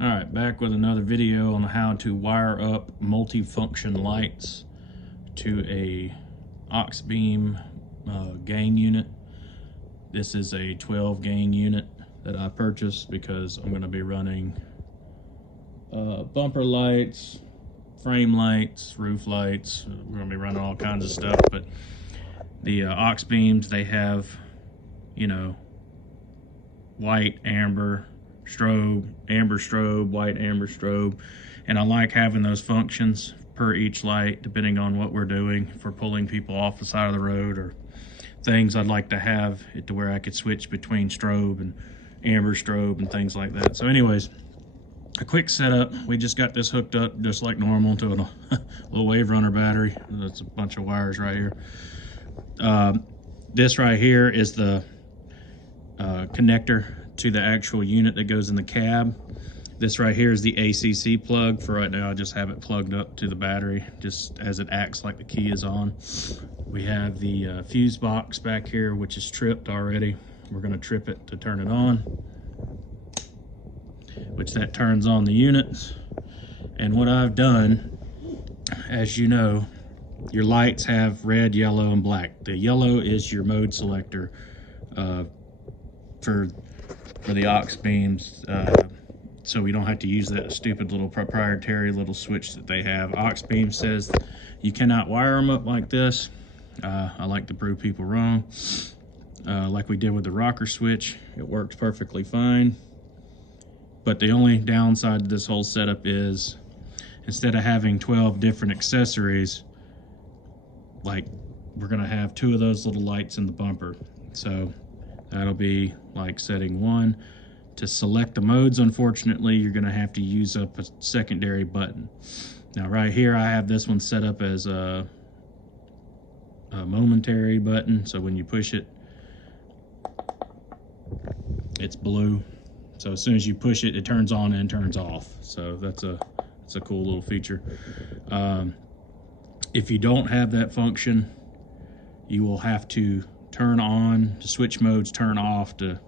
All right, back with another video on how to wire up multifunction lights to a AUXBEAM gain unit. This is a 12 gain unit that I purchased because I'm going to be running bumper lights, frame lights, roof lights. We're going to be running all kinds of stuff, but the AUXBEAMs, they have, you know, white, amber, strobe, amber strobe, white, amber strobe, and I like having those functions per each light depending on what we're doing. If we're pulling people off the side of the road or things, I'd like to have it to where I could switch between strobe and amber strobe and things like that. So anyways, a quick setup. We just got this hooked up just like normal to a little wave runner battery. That's a bunch of wires right here. This right here is the connector to the actual unit that goes in the cab. This right here is the ACC plug. For right now, I just have it plugged up to the battery just as it acts like the key is on. We have the fuse box back here, which is tripped already. We're going to trip it to turn it on, which that turns on the units. And what I've done, as you know, your lights have red, yellow, and black. The yellow is your mode selector for the AUXBEAMs, so we don't have to use that stupid little proprietary little switch that they have. AUXBEAM says you cannot wire them up like this. I like to prove people wrong. Like we did with the rocker switch, it works perfectly fine. But the only downside to this whole setup is instead of having 12 different accessories, like we're gonna have 2 of those little lights in the bumper. So that'll be like setting 1. To select the modes, unfortunately, you're gonna have to use up a secondary button. Now right here, I have this one set up as a momentary button. So when you push it, it's blue. So as soon as you push it, it turns on and turns off. So that's a cool little feature. If you don't have that function, you will have to turn on to switch modes, turn off to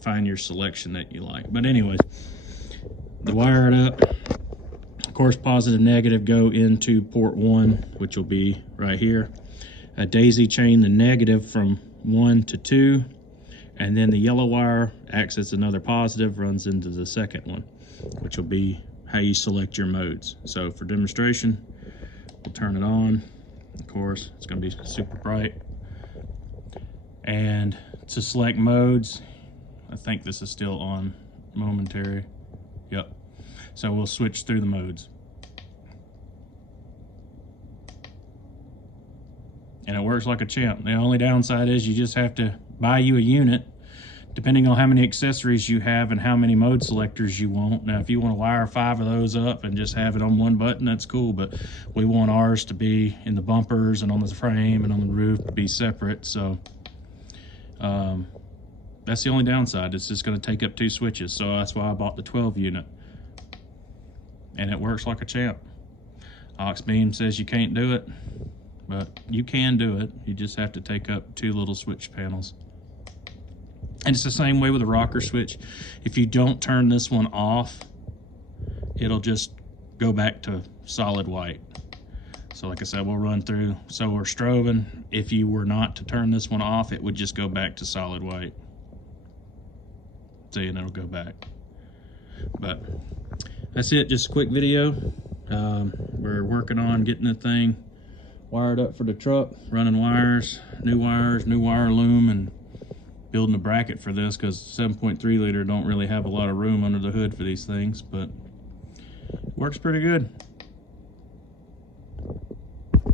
find your selection that you like. But anyways, to wire it up, of course, positive, negative go into port 1, which will be right here. A daisy chain the negative from 1 to 2, and then the yellow wire acts as another positive, runs into the second one, which will be how you select your modes. So for demonstration, we'll turn it on. Of course, it's going to be super bright. And to select modes, I think this is still on momentary. Yep. So we'll switch through the modes. And it works like a champ. The only downside is you just have to buy you a unit, depending on how many accessories you have and how many mode selectors you want. Now, if you want to wire 5 of those up and just have it on one button, that's cool, but we want ours to be in the bumpers and on the frame and on the roof to be separate. So that's the only downside. It's just going to take up 2 switches. So that's why I bought the 12 unit. And it works like a champ. AUXBEAM says you can't do it, but you can do it. You just have to take up 2 little switch panels. And it's the same way with the rocker switch. If you don't turn this one off, it'll just go back to solid white. So like I said, we'll run through. So we're strobing. If you were not to turn this one off, it would just go back to solid white. See, and it'll go back. But that's it, just a quick video. We're working on getting the thing wired up for the truck, running wires, new wire loom, and building a bracket for this because 7.3 liter don't really have a lot of room under the hood for these things, but it works pretty good.